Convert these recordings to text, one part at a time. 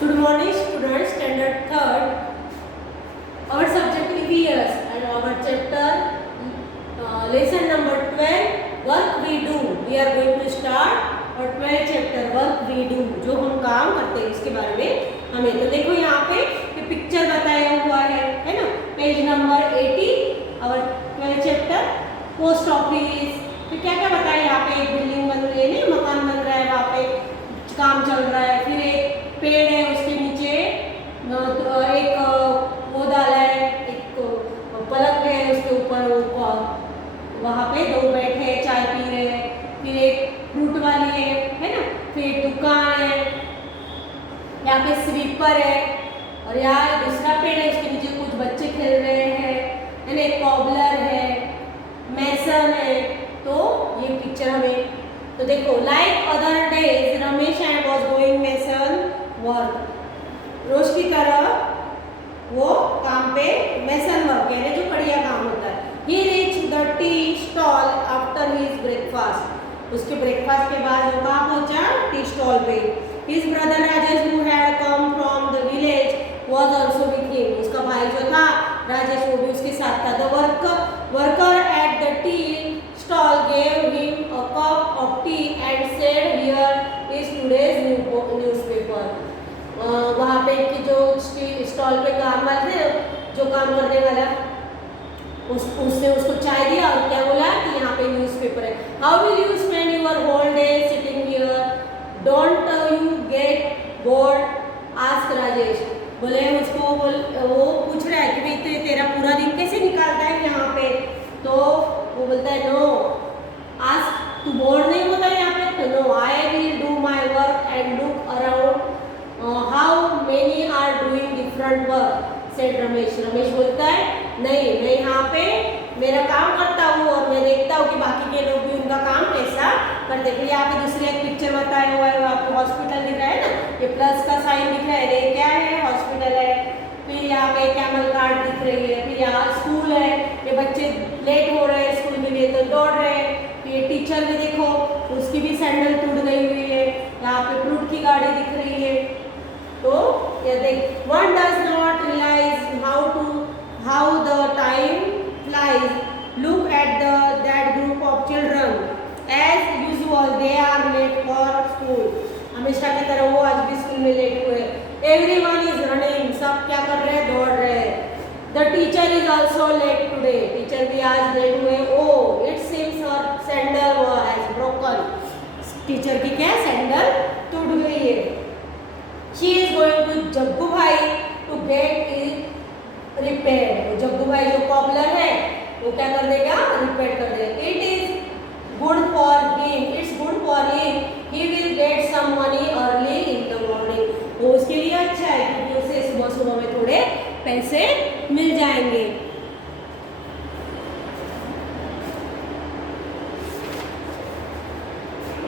Good morning students, standard 3rd. Our subject is years and our chapter lesson number 12 work we do. We are going to start our 12th chapter work we do. जो हम काम करते हैं इसके बारे में हमें तो देखो यहाँ पे ये पिक्चर बताया हुआ है ना, page number 80 our 12th chapter post office. फिर क्या क्या बताया यहाँ पे, एक बिल्डिंग बन रही है, नहीं मकान बन रहा है, वहाँ पे काम चल रहा है। फिर एक पेड़ है, उसके नीचे एक वो डाला है, एक पलक है, उसके ऊपर वहाँ पे दो बैठे चाय पी रहे हैं। फिर एक फ्रूट वाली है ना, फिर एक दुकान है, यहाँ पे स्वीपर है, और यहाँ दूसरा पेड़ है, उसके नीचे कुछ बच्चे खेल रहे हैं, एक कॉबलर है, मैसन है। तो ये पिक्चर हमें तो देखो, like other days Ramesh and was going mason work. रोज की तरह वो काम पे मैसन वर्क यानी जो कड़िया काम होता है। He reach the tea stall after his breakfast. उसके ब्रेकफास्ट के बाद वो कहाँ पहुंचा? टी स्टॉल पे। His brother Rajesh who had come from the village was also with him. उसका भाई जो था राजेश, वो भी उसके साथ था। The worker at the T stall gave him a cup of tea and said, "Here is today's newspaper." वहाँ पे कि जो स्टॉल पे काम वाले थे, जो काम करने वाला, उसने उसको चाय दिया और क्या बोला कि यहाँ पे न्यूज़पेपर है। How will you spend your whole day sitting here? Don't you get bored? Ask Rajesh. बोले उसको वो पूछ रहा है कि भाई तेरा पूरा दिन कैसे निकालता है यहाँ पे? तो वो बोलता है नो, आज तू बोर नहीं होता है यहाँ पे? तो no, I will do my work and look around how many are doing different work, said Ramesh. Ramesh बोलता है नहीं, मैं यहाँ पे मेरा काम करता हूँ और मैं देखता हूँ कि बाकी के लोग भी उनका काम कैसा करते हैं। यहाँ पे दूसरी एक पिक्चर बताया हुआ है, आपको हॉस्पिटल दिख रहा है ना, ये प्लस का साइन दिख रहा है, ये क्या है? हॉस्पिटल है। फिर यहाँ पे कैमल कार्ड दिख रही है। फिर यहाँ स्कूल है, ये बच्चे लेट हो रहे हैं स्कूल के लिए तो दौड़ रहे हैं। फिर ये टीचर भी देखो, उसकी भी सैंडल टूट गई हुई है। यहाँ पे फ्रूट की गाड़ी दिख रही है। तो ये देख, one does not realise how the time flies, look at that group of children, as usual they are late for school. हमेशा की तरह वो आज भी स्कूल में लेट हुए। एवरीवन इज रनिंग, सब क्या कर रहे हैं? दौड़ रहे हैं। The teacher is also late today, teacher भी आज लेट हुए। Oh it seems her sandal has broken, teacher की क्या सैंडल टूट गई है। She is going to Jaggu bhai to get it repaired. Jaggu bhai जो कॉबलर है वो क्या कर देगा? रिपेयर कर देगा। It is good for him, it's good for him, he will get some money early in the morning. वो उसके लिए अच्छा है क्योंकि उसे सुबह सुबह में थोड़े पैसे मिल जाएंगे।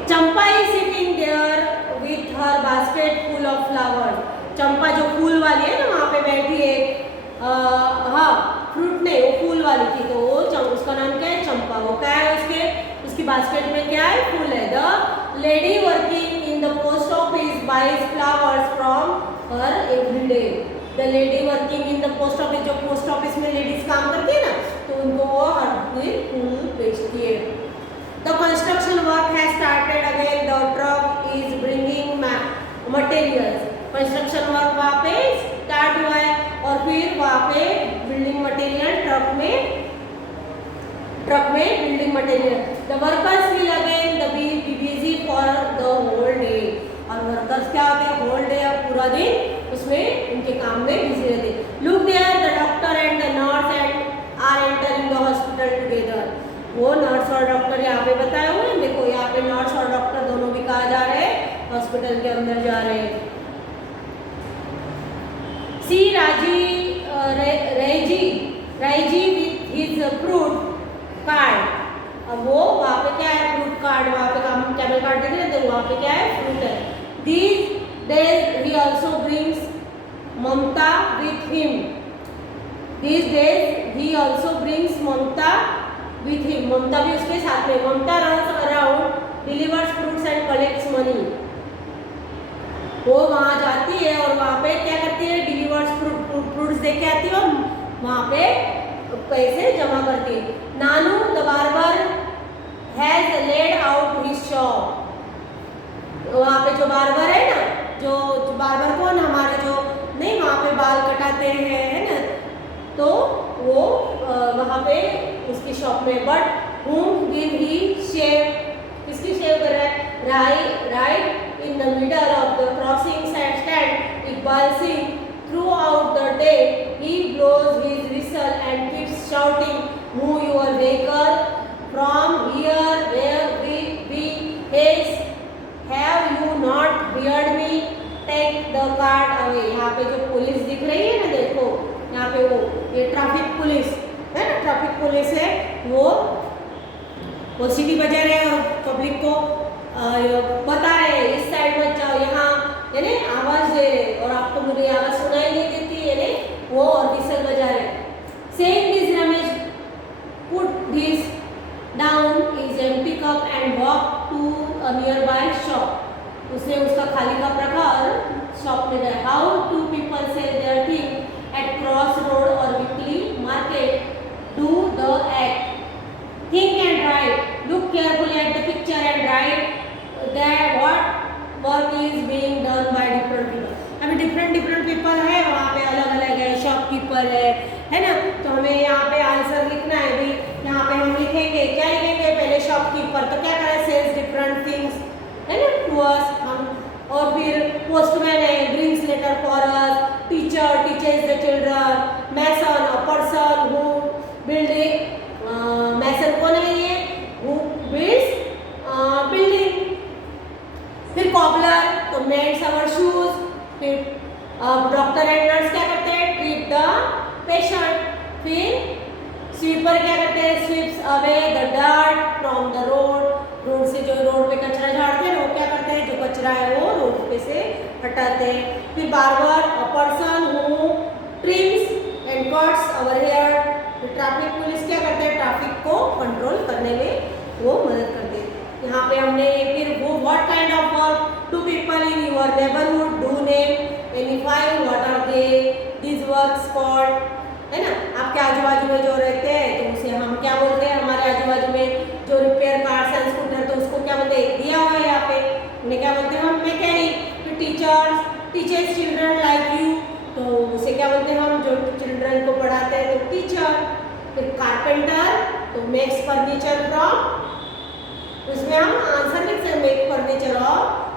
Champa is sitting there with her basket full of flower. Champa जो फूल वाली है ना, वहाँ पे बैठी है। हाँ, फ्रूट नहीं, वो फूल वाली थी, तो वो उसका नाम क्या है? चंपा। वो क्या है? उसकी बास्केट में क्या है? फूल है। The lady working in the post office buys flowers from her every day. The lady working in the post office, जो पोस्ट ऑफिस में लेडीज काम करती है ना, तो उनको वो हर दिन फूल बेचती है। The construction work has started again, the truck is bringing materials. Construction work वहाँ पे स्टार्ट हुआ है और फिर वहाँ पे बिल्डिंग मटेरियल ट्रक में building material. The workers will again be busy for the whole day. और वर्कर्स क्या होते हैं? होल डे, पूरा दिन उसमें उनके काम में बिजी रहते। Look there, the doctor and the nurse are entering the hospital together. वो नर्स और डॉक्टर यहाँ पे बताए हुए हैं। देखो यहाँ पे नर्स और डॉक्टर दोनों भी कहाँ जा रहे हैं? हॉस्पिटल के अंदर जा रहे हैं। सी राइजी विथ हिज फ्रूट कार्ड। अब वो वहाँ पे क्या है? फ्रूट कार्ड, वहाँ पे कैमल कार्ड दिख रहे हैं, तो वहाँ पे क्या है? फ्रूट है। These days he also brings Mamta with him. These days he also brings Mamta with him. ममता भी उसके साथ में। ममता runs around, delivers fruits and collects money. वो वहाँ जाती है और वहाँ पे क्या करती है, डिलीवर्स फ्रूट्स दे के आती है और वहाँ पे पैसे जमा करती है। Nanu the barber has laid out his shop. वहाँ पे जो बार्बर है ना, जो बार्बर कौन, हमारे जो नहीं वहाँ पे बाल कटाते हैं, है ना, तो वो वहाँ पे उसकी शॉप में, but whom will he shave? किसकी शेव कर रहा है? Right in the middle of the crossing stand Iqbal Singh. Throughout the day he blows his whistle and keeps shouting, move your vehicle from here where we haste. Have you not heard me? Take the cart away. यहाँ पे जो police दिख रही है ना, देखो यहाँ पे ये ट्रैफिक पुलिस है ना, ट्रैफिक पुलिस है, वो सीटी बजा रहे हैं और पब्लिक को बता रहे हैं इस साइड मत जाओ, यहाँ यानी आवाज दे रहे, और आपको मुझे आवाज सुनाई नहीं देती, यानी वो और विसल बजा रहे। Saying this, Ramesh put this down his empty cup and walked to a nearby shop. उसने उसका खाली कप रखा और शॉप में गया। How do people sell their thing at crossroad or weekly market? Do the act. Think and write. Look carefully at the picture and write that what work is being done by different people. अभी different people है, वहाँ पे अलग-अलग है, shopkeeper है ना, तो हमें यहाँ पे आंसर लिखना है भी। यहाँ पे हम लिखेंगे, क्या लिखेंगे, पहले शॉपकीपर, तो क्या करें, सेल्स डिफरेंट थिंग्स, है ना, टू अस, हम, और फिर पोस्टमैन है, brings letter for us, teacher teachers the children, mason a person who building, mason कौन है ये, हु बिल्ड्स बिल्डिंग। फिर कॉबलर तो मेड्स आवर शूज। फिर डॉक्टर एंड नर्स क्या करते हैं, ट्रीट द पेशेंट। फिर स्वीपर क्या करते हैं, sweeps away the dirt from the road. Road से जो रोड पे कचरा झाड़ते हैं, वो क्या करते हैं, जो कचरा है वो रोड पे से हटाते हैं। फिर barber a person who trims and cuts our hair. Traffic police क्या करते हैं, ट्रैफिक को कंट्रोल करने में वो मदद करते हैं। यहाँ पे हमने फिर वो what kind of work to people in your neighbourhood do name any five what are they this works called, है ना, आपके आजू बाजू में जो रहते हैं तो उसे हम क्या बोलते हैं, हमारे आजू बाजू में जो रिपेयर कार्स एंड स्कूटर, तो उसको क्या बोलते हैं, दिया हुआ है यहाँ पे, उन्हें क्या बोलते हैं हम, मैकेनिक। फिर टीचर्स चिल्ड्रन लाइक यू, तो उसे क्या बोलते हैं हम, जो चिल्ड्रन को पढ़ाते हैं तो टीचर। फिर कारपेंटर तो मेक्स फर्नीचर फ्रॉम, उसमें हम आंसर लिख सकते, मेक फर्नीचर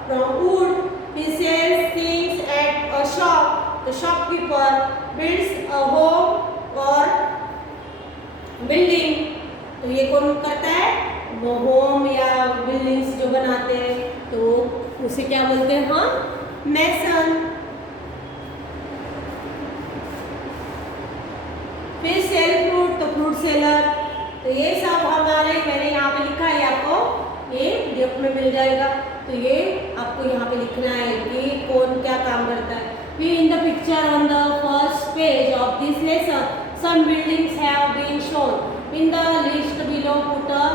फ्रॉम वुड। फिर sells things at a shop, तो शॉपकीपर बिल्ड्स अ होम और बिल्डिंग, तो ये कौन करता है, वो होम या बिल्डिंग्स जो बनाते हैं, तो उसे क्या बोलते हैं हम, मैसन। फिर सेल फ्रूट तो फ्रूट सेलर, तो ये सब हमारे, मैंने यहाँ पे लिखा है, आपको ये पीडीएफ में मिल जाएगा, तो ये आपको यहाँ पे लिखना है कि कौन क्या काम करता है। फिर इन the picture on the first page of this lesson some buildings have been shown. In the list below put a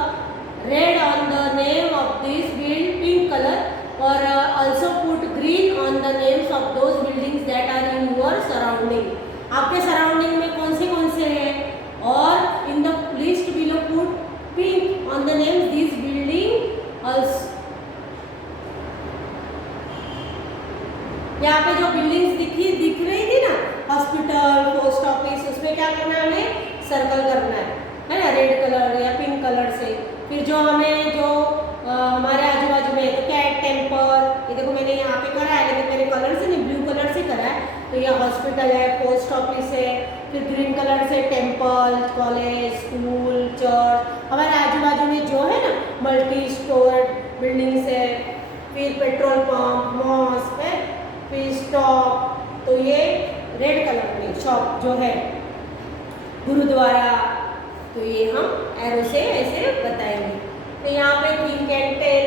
red on the name of this building, pink color, or also put green on the names of those buildings that are in your surrounding. आपके surrounding में कौन से हैं, और in the list below put pink on the name this building also. यहाँ पे जो buildings दिख रही थी ना, हॉस्पिटल, पोस्ट ऑफिस, उसमें क्या करना है, हमें सर्कल करना है ना, रेड कलर या पिंक कलर से। फिर जो हमें जो हमारे आजू बाजू में तो क्या है, टेम्पल, ये देखो मैंने यहाँ पे करा है, लेकिन मैंने कलर से नहीं, ब्लू कलर से करा है, तो ये हॉस्पिटल है, पोस्ट ऑफिस है। फिर ग्रीन कलर से टेम्पल, कॉलेज, स्कूल, चर्च, हमारे आजू बाजू में जो है ना, मल्टी स्टोर बिल्डिंग्स है। फिर पेट्रोल पंप, मॉस्क है, फिर स्टॉप, तो ये रेड कलर में शॉप जो है, गुरुद्वारा, तो ये हम एरो से ऐसे बताएंगे। तो यहाँ पे थिंक एंड टेल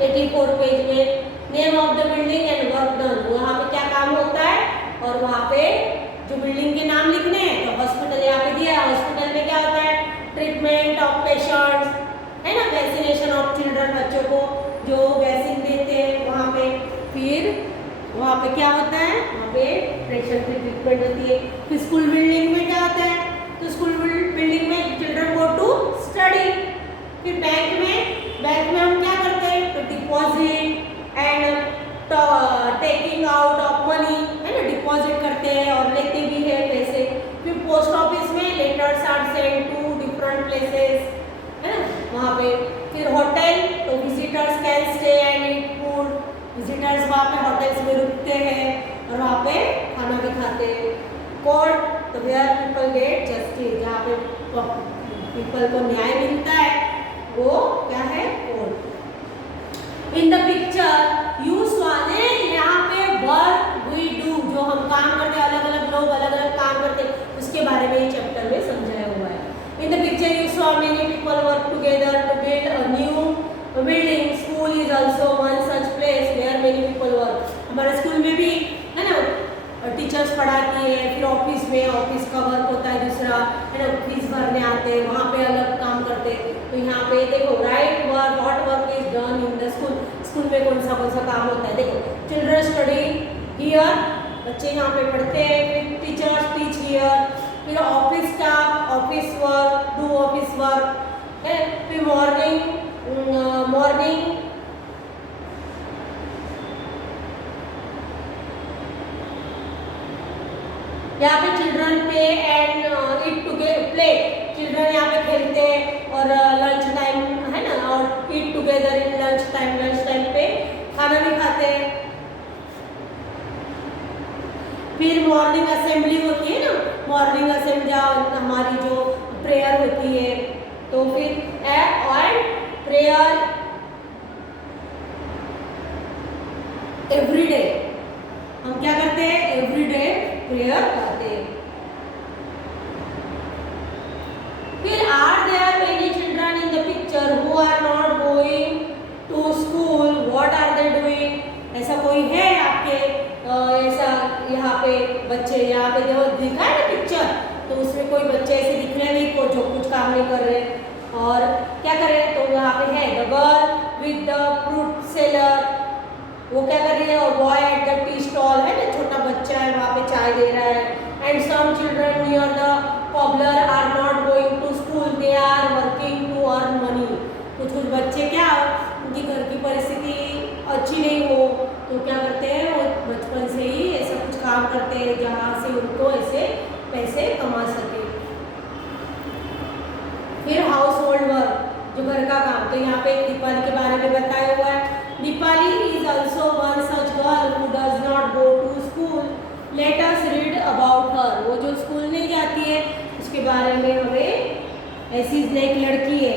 84 पेज में name of the building and work done, वहाँ पे क्या काम होता है, और वहाँ पे जो बिल्डिंग के नाम लिखने हैं, तो हॉस्पिटल यहाँ पे दिया है, हॉस्पिटल में क्या होता है, ट्रीटमेंट ऑफ पेशेंट्स, है ना, वैक्सीनेशन ऑफ चिल्ड्रन, बच्चों को जो वैक्सीन देते हैं वहाँ पे। फिर वहाँ वहाँ पे क्या होता है, वहाँ पे प्रेशर की ट्रीटमेंट होती है। फिर स्कूल बिल्डिंग में क्या होता है, तो स्कूल बिल्डिंग में चिल्ड्रन गो टू स्टडी। फिर बैंक में हम क्या करते हैं, तो deposit and taking out of money, है ना, डिपॉजिट करते हैं और लेते भी है पैसे। फिर पोस्ट ऑफिस में letters are send to different places, है ना, वहाँ पे। फिर होटल, तो visitors can stay and eat food, visitors वहाँ पे होटल्स में रुकते हैं और वहाँ पे खाना भी खाते हैं। कोर्ट, तो वेयर पीपल गेट जस्टिस, जहाँ पे पीपल को न्याय मिलता है, वो क्या है, court. In the picture you Svane, यहाँ पे वर्क वी डू, जो हम काम करते हैं, अलग अलग लोग अलग अलग काम करते हैं, उसके बारे में ये चैप्टर में समझाया हुआ है। In the picture you saw many people work together to build a new building. School is also one such place where many people work. हमारे स्कूल में भी, है ना, टीचर्स पढ़ाती है। फिर ऑफिस में ऑफिस का वर्क होता है दूसरा, है ना, फीस भरने आते हैं, वहाँ पे अलग काम करते हैं। तो यहाँ पे देखो, right work, what work is done in the school, school में कौन सा काम होता है। देखो, चिल्ड्रन स्टडी हियर, बच्चे यहाँ पे पढ़ते हैं। फिर टीचर्स टीच हियर। फिर office staff office work, do office work है। फिर मॉर्निंग यहाँ पे चिल्ड्रन पे and eat together, play, children यहाँ पे खेलते हैं और लंच टाइम, है ना, और ईट टुगेदर इन लंच टाइम पे खाना भी खाते हैं। फिर मॉर्निंग असेंबली होती है ना, मॉर्निंग असेंबली हमारी जो प्रेयर होती है, तो फिर और प्रेयर एवरी डे, हम क्या करते हैं, एवरी डे प्रेयर करते हैं। फिर are there many children in the picture who are not going to school, what are they doing. ऐसा कोई है आपके ऐसा यहाँ पे बच्चे, यहाँ पे देखो दिखा है ना पिक्चर, तो उसमें कोई बच्चे ऐसे दिख रहे नहीं को जो कुछ काम नहीं कर रहे, और क्या कर रहे हैं, तो यहाँ पे है the girl with the fruit seller, वो क्या कर रही है, और boy at the tea stall, है ना, छोटा बच्चा है वहाँ पे चाय दे रहा है। And some children near the cobbler are not going to school, they are working to earn money. कुछ बच्चे क्या, उनकी घर की परिस्थिति अच्छी नहीं हो, तो क्या करते हैं, वो बचपन से ही ऐसा कुछ काम करते हैं जहाँ से उनको ऐसे पैसे कमा सके। फिर हाउस होल्ड वर्क, जो घर का काम, तो यहाँ पे दीपाली के बारे में बताया हुआ है। Deepali is also one such girl who does not go to school, let us read about her. वो जो स्कूल नहीं जाती है उसके बारे में हमें, ऐसी एक लड़की है।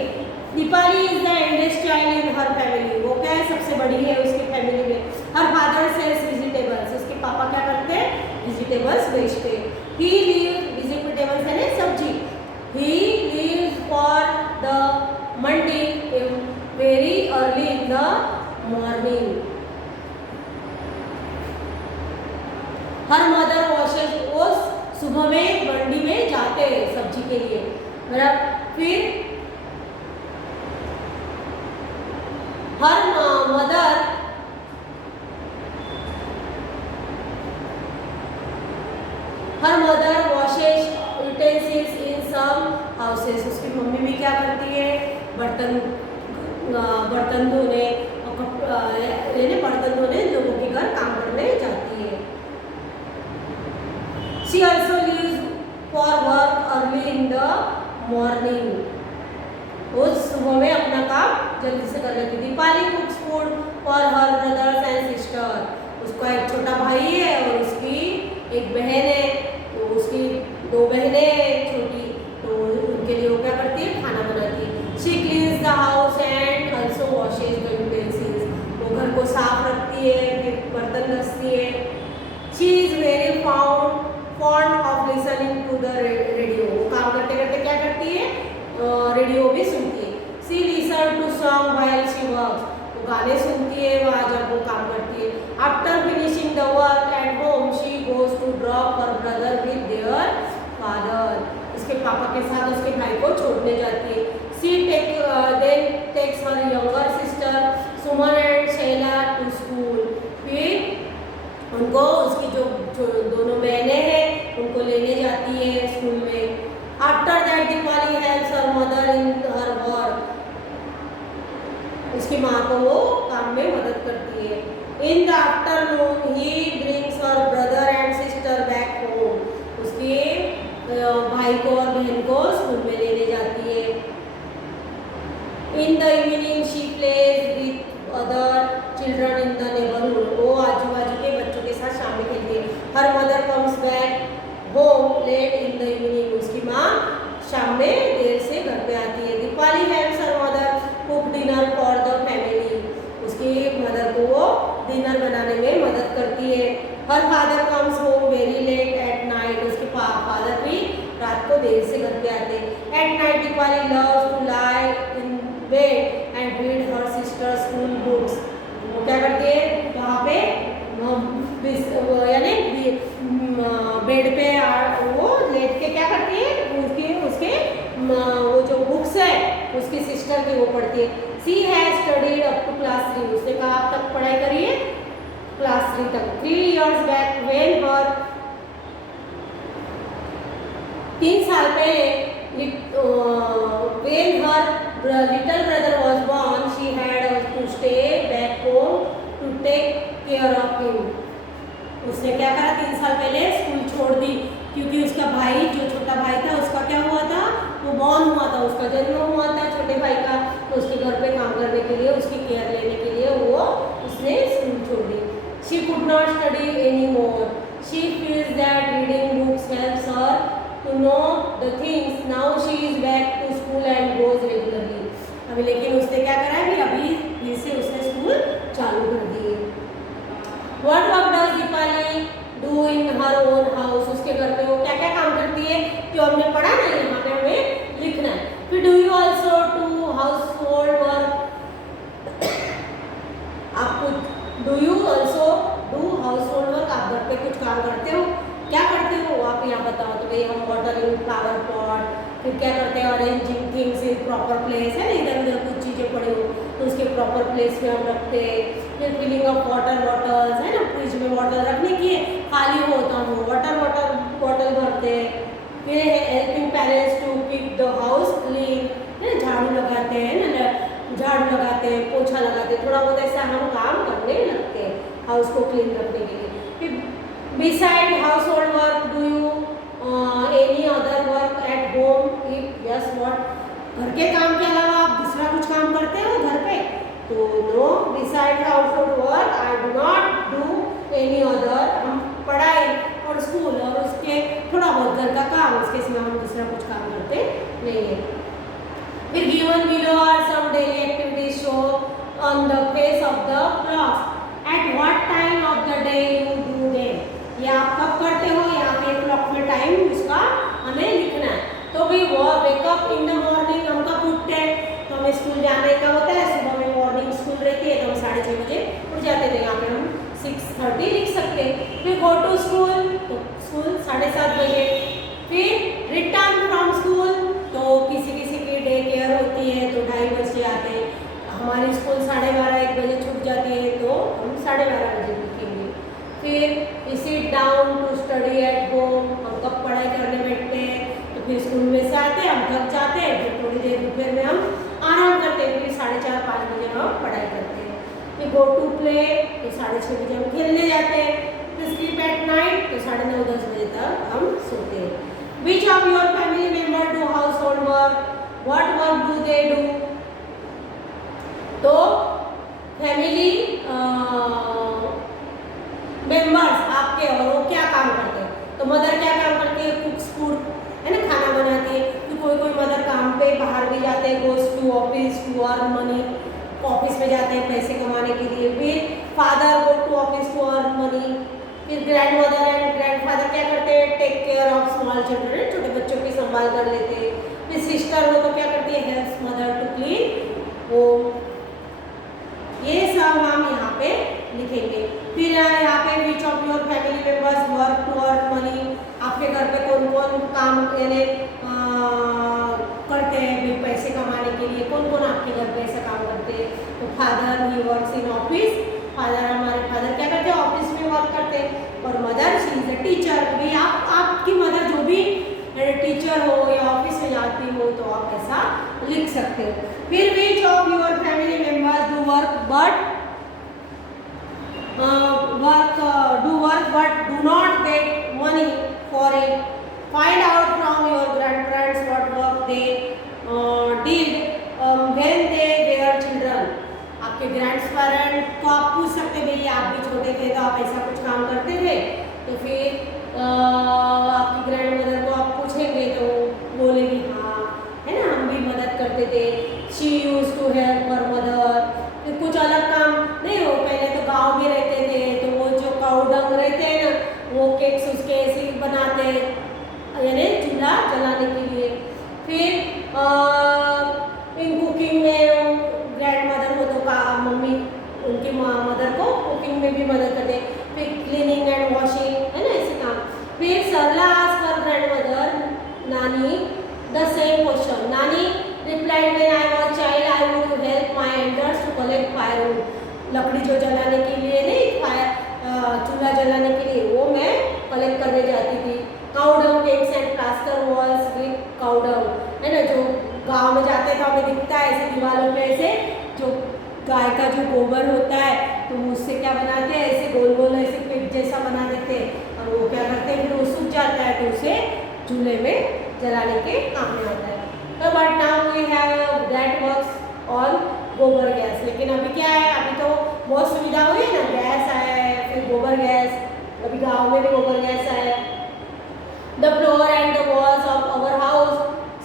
Deepali is the eldest child in her family, वो क्या है, सबसे बड़ी है उसके फैमिली में। हर फादर सेल्स वेजिटेबल्स, उसके पापा क्या करते हैं, वेजिटेबल्स बेचते हैं। ही लीव, वेजिटेबल्स है ना सब्जी, he leaves for the Mandi very early in the morning. Her mother washes, वो सुबह में मंडी में जाते हैं सब्जी के लिए, बराबर। फिर हर मदर वॉशेस यूटेंसिल्स इन सम हाउसेस, उसकी मम्मी भी क्या करती है, बर्तन धोने, बर्तन धोने लोगों के घर काम करने जाती है। She also leaves for work early in the morning, वो सुबह में अपना काम जल्दी से कर लेती। Deepali कुक्स food for her brothers and sister, उसका एक छोटा भाई है और उसकी एक बहन है, तो उसकी 2 बहनें हैं छोटी, तो उनके लिए वो क्या करती है, खाना बनाती है। She cleans the house and also washes the utensils, वो घर को साफ रखती है, फिर बर्तन घसती है। She is very fond of listening to the radio, वो काम करते करते क्या करती है, रेडियो भी सुनती है। She listen to song while she works, वो गाने सुनती है वहाँ जब वो काम करती है। After finishing the work at home she goes to drop her brother with their father, उसके पापा के साथ उसके भाई को छोड़ने जाती है। She takes her younger sister Suman and Shaila to school, फिर उनको in the afternoon he brings her brother and sister back home, उसके भाई को और बहन को स्कूल में लेने जाती है। In the evening she plays with other children in the neighbourhood, वो आजू बाजू के बच्चों के साथ शाम में खेलती है। Her mother comes back home late in the evening, उसकी माँ शाम में देर से घर पे आती है। Deepali helps her mother cook dinner for the family, उसकी मदर को वो डिनर बनाने में मदद करती है। Her father comes home very late at night, उसके फादर भी रात को देर से घर पे आते हैं। At night Deepali loves to lie in bed and read her sister school books, वो क्या करती है वहाँ पे यानी बेड पे वो लेट के क्या करती है उसके वो जो बुक्स है उसकी सिस्टर की वो पढ़ती है। She has studied up to class 3, उसने कहा अब तक पढ़ाई करी है क्लास 3 तक। 3 years बैक व्हेन हर 3 साल पहले when her little brother was born she had to stay back home to take care of him, उसने क्या करा 3 साल पहले स्कूल छोड़ दी क्योंकि उसका भाई जो छोटा भाई था उसका क्या हुआ था, वो बॉर्न हुआ था, उसका जन्म हुआ था छोटे भाई का, तो उसके घर पे काम करने के लिए उसकी केयर लेने के लिए वो उसने स्कूल छोड़ दी। She could not study any more, she feels that reading books helps her to know the things, now she is back to school and goes regularly, अभी लेकिन उसने क्या करा है अभी फिर से उसने स्कूल चालू कर दी। What work does Deepali do in her own house, उसके घर पे वो क्या क्या काम करती है जो हमने पढ़ा ना यहाँ पे हमें लिखना है। फिर do you also do household work, आप कुछ do you also do household work, आप घर पे कुछ काम करते हो, क्या करते हो आप यहाँ बताओ। तो भाई हम वाटरिंग फ्लावर पॉट, फिर क्या करते हैं arranging things in proper place, है ना इधर उधर कुछ चीज़ें पड़ी हो तो उसके प्रॉपर प्लेस में हम रखते हैं। फिर फिलिंग ऑफ वाटर बॉटल्स, है ना फ्रिज में वाटर रखने की है, खाली हो तो हम वाटर बॉटल भरते हैं। फिर helping parents to keep the house clean, है ना झाड़ू लगाते हैं ना, झाड़ू लगाते हैं पोछा लगाते हैं, थोड़ा बहुत ऐसा हम काम करने लगते हैं हाउस को क्लीन रखने के लिए। फिर beside house hold work do you any other work at home, if yes what, घर के काम के अलावा आप दूसरा कुछ काम करते हो घर पे, तो no, beside household work I do not do any other, हम पढ़ाई और स्कूल और उसके थोड़ा बहुत घर का काम, उसके सिवा हम दूसरा कुछ काम करते नहीं है। फिर given below are some daily activities show on the face of the clocks, at what time of the day you do them, ये आप कब करते हो, यहाँ पे क्लॉक में टाइम उसका हमें लिखना है। तो भाई वो वेकअप इन द मॉर्निंग हम कब उठते हैं, तो हमें स्कूल जाने का होता है, सुबह में मॉर्निंग स्कूल रहती है तो हम 6:30 बजे उठ जाते थे, यहाँ पे हम 6:30 लिख सकते हैं। फिर गो टू स्कूल, तो स्कूल 7:30 बजे। फिर रिटर्न फ्रॉम स्कूल, तो किसी किसी की डे केयर होती है तो 2:30 बजे आते हैं, हमारी स्कूल 12:30-1 बजे छूट जाती है तो हम 12:30 बजे लिखेंगे। फिर sit down to study at home, हम कब पढ़ाई करने बैठते हैं, तो फिर स्कूल में से आते हैं हम थक जाते हैं, फिर थोड़ी देर दोपहर में हम आराम करते हैं, फिर 4:30-5 बजे हम पढ़ाई करते हैं। फिर गो टू प्ले, तो 6:30 बजे हम खेलने जाते हैं। फिर स्लीप एट नाइट, तो 9:30-10 बजे तक हम सोते हैं। विच of your family member do house hold work, what work do they do, तो फैमिली मेंबर्स आपके और वो क्या काम करते हैं, तो मदर क्या काम करती है, कुक्स फूड, है ना खाना बनाती है। तो कोई मदर काम पे बाहर भी जाते हैं, goes to office to earn money, office में जाते हैं पैसे कमाने के लिए। फिर father go to office to earn money. फिर grandmother and grandfather क्या करते हैं, take care of small children, छोटे बच्चों की संभाल कर लेते हैं। फिर सिस्टर हो तो क्या करती है, helps mother to clean home. ये सब हम यहाँ पे लिखेंगे। फिर यहाँ पे which of your family members work to earn money, आपके घर पे कौन कौन काम यानी करते हैं भी पैसे कमाने के लिए, कौन कौन आपके घर पे ऐसा काम करते हैं। तो father he works in office, हमारे फादर क्या करते हैं ऑफिस में वर्क करते हैं। और mother she is a teacher, भाई आपकी मदर जो भी टीचर हो या ऑफिस में जाती हो तो आप ऐसा लिख सकते हो। फिर विच of your family members do work but for it. Find out from your grandparents what work they did when they were children. आपके ग्रैंडपेरेंट को आप पूछ सकते भैया आप भी छोटे थे तो आप ऐसा कुछ काम करते थे, तो फिर आपकी ग्रैंड मदर को आप पूछेंगे तो बोलेगी हाँ, है ना, हम भी मदद करते थे. She use to help her mother. फिर कुछ अलग काम नहीं हो, पहले तो गांव में रहते थे तो वो जो काऊ डंग रहते हैं ना, वो केक्स उसके ऐसे बनाते, यानी चूल्हा जलाने के लिए. फिर इन कुकिंग में ग्रैंड मदर हो तो का मम्मी उनकी मदर को कुकिंग में भी मदद करते. फिर क्लीनिंग एंड वॉशिंग, है ना, ऐसे काम. फिर Sarla asked her grandmother नानी द सेम क्वेश्चन. नानी replied when I was child I would help my elders to collect firewood. लकड़ी जो जलाने के लिए नहीं, फायर चूल्हा जलाने के लिए, वो मैं कलेक्ट करने जाती थी. Cow dung cakes and plaster walls with cow dung, है ना, जो गांव में जाते तो हमें दिखता है ऐसे दीवारों पे ऐसे जो गाय का जो गोबर होता है तो उससे क्या बनाते हैं, ऐसे गोल गोल ऐसे पेट जैसा बना देते हैं, और वो क्या करते हैं फिर वो सूख जाता है तो उसे चूल्हे में जलाने के काम में आता है. तो but now we have that works on gobar gas. लेकिन अभी क्या है, अभी तो बहुत सुविधा हुई है ना, गैस आया है, फिर गोबर गैस, अभी गाँव में भी गोबर गैस आया है. The floor and the walls of our house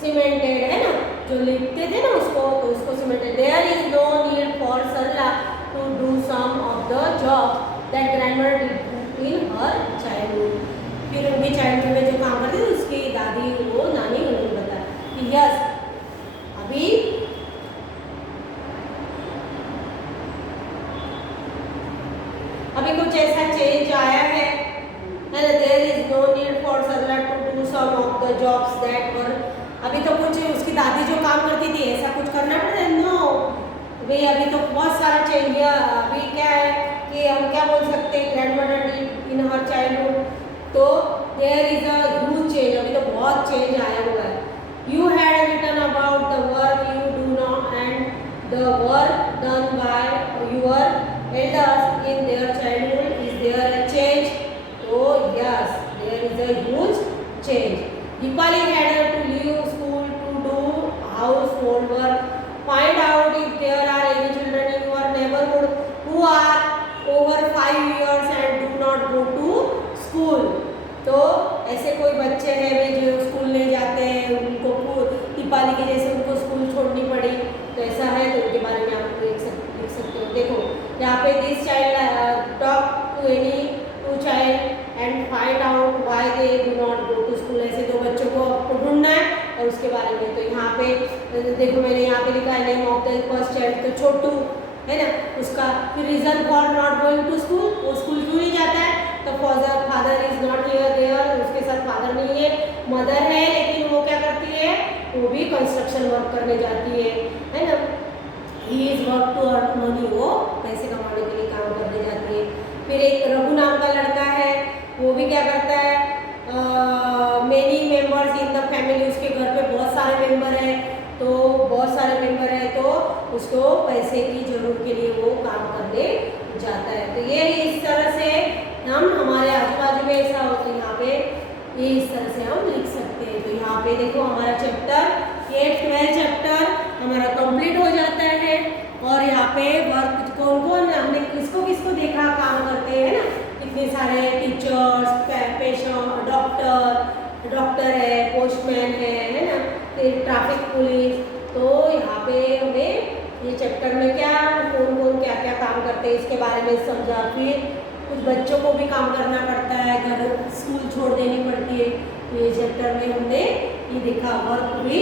cemented, है ना, जो लिखते थे ना उसको, तो उसको cemented. There is no need for Sarla to do some of the job that grandmother did in her childhood. फिर उनके चाइल्डहुड में जो काम करती थी उसकी दादी वो नानी उन्होंने बताया कि यस अभी कुछ ऐसा चेंज आया है. There is no need for Sarla to do some of the jobs that were. अभी तो कुछ उसकी दादी जो काम करती थी ऐसा कुछ करना पड़ता है, नो भाई. अभी तो बहुत सारा चेंज है. अभी क्या है कि हम क्या बोल सकते हैं, grandmother did in her childhood, तो there is a huge change. अभी तो बहुत चेंज आया हुआ है. You had written about the work you do not and the work done by your elders in their childhood. Is there a change? तो yes, there is a huge change. Deepali had to leave school to do household work. Find out if there are any children in your neighborhood who are over 5 years and do not go to school. तो ऐसे कोई बच्चे हैं वे जो school नहीं जाते हैं, उनको दीपाली के जैसे उनको स्कूल छोड़नी पड़ी, तो ऐसा है तो उनके बारे में आप लिख सकते हो. देखो यहाँ पे this child talk to any two child and find out why they do not go to school. ऐसे दो बच्चों को आपको ढूंढना है और उसके बारे में. तो यहाँ पे देखो मैंने यहाँ पे लिखा है name of the first child, तो छोटू है ना, उसका फिर reason for not going to school, वो स्कूल क्यों नहीं जाता है, तो father is not here there, उसके साथ फादर नहीं है, मदर है, लेकिन वो क्या करती है, वो भी कंस्ट्रक्शन वर्क करने जाती है ना. He is work to earn money, वो पैसे कमाने के लिए काम करने जाती है. फिर एक रघु नाम का लड़का है, वो भी क्या करता है, many members in the family, उसके घर पे बहुत सारे मेंबर हैं, तो बहुत सारे मेंबर हैं तो उसको पैसे की जरूरत के लिए वो काम करने जाता है. तो ये इस तरह से हम हमारे आजू बाजू में ऐसा होता है, यहाँ पे ये इस तरह से हम लिख सकते हैं. तो यहाँ पे देखो हमारा चैप्टर ये 12 चैप्टर हमारा कंप्लीट हो जाता है. और यहाँ पे वर्क कौन कौन हमने किसको किसको देखा काम करते हैं ना, कितने सारे टीचर्स, पेशेंट, डॉक्टर है, पोस्टमैन है ना, फिर ट्रैफिक पुलिस. तो यहाँ पे हमें ये चैप्टर में क्या कौन कौन क्या क्या काम करते हैं इसके बारे में समझा. फिर कुछ बच्चों को भी काम करना पड़ता है, घर स्कूल छोड़ देनी पड़ती है. ये चैप्टर में हमने ये देखा वर्क वी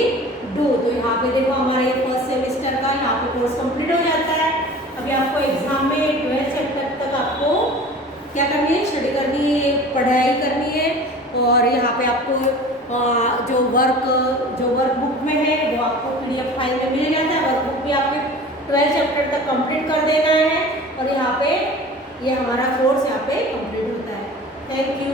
डू. तो यहाँ पे देखो हमारे फर्स्ट सेमेस्टर का यहाँ पे कोर्स कंप्लीट हो जाता है. अभी आपको एग्जाम में 12 चैप्टर तक आपको क्या करनी है, स्टडी करनी है, पढ़ाई करनी है. और यहाँ पे आपको जो वर्क बुक में है वो आपको PDF फाइल में मिल जाता है. वर्क बुक भी आपके 12 चैप्टर तक कंप्लीट कर देना है. और यहाँ पे ये हमारा कोर्स यहाँ पे कंप्लीट होता है. Thank you.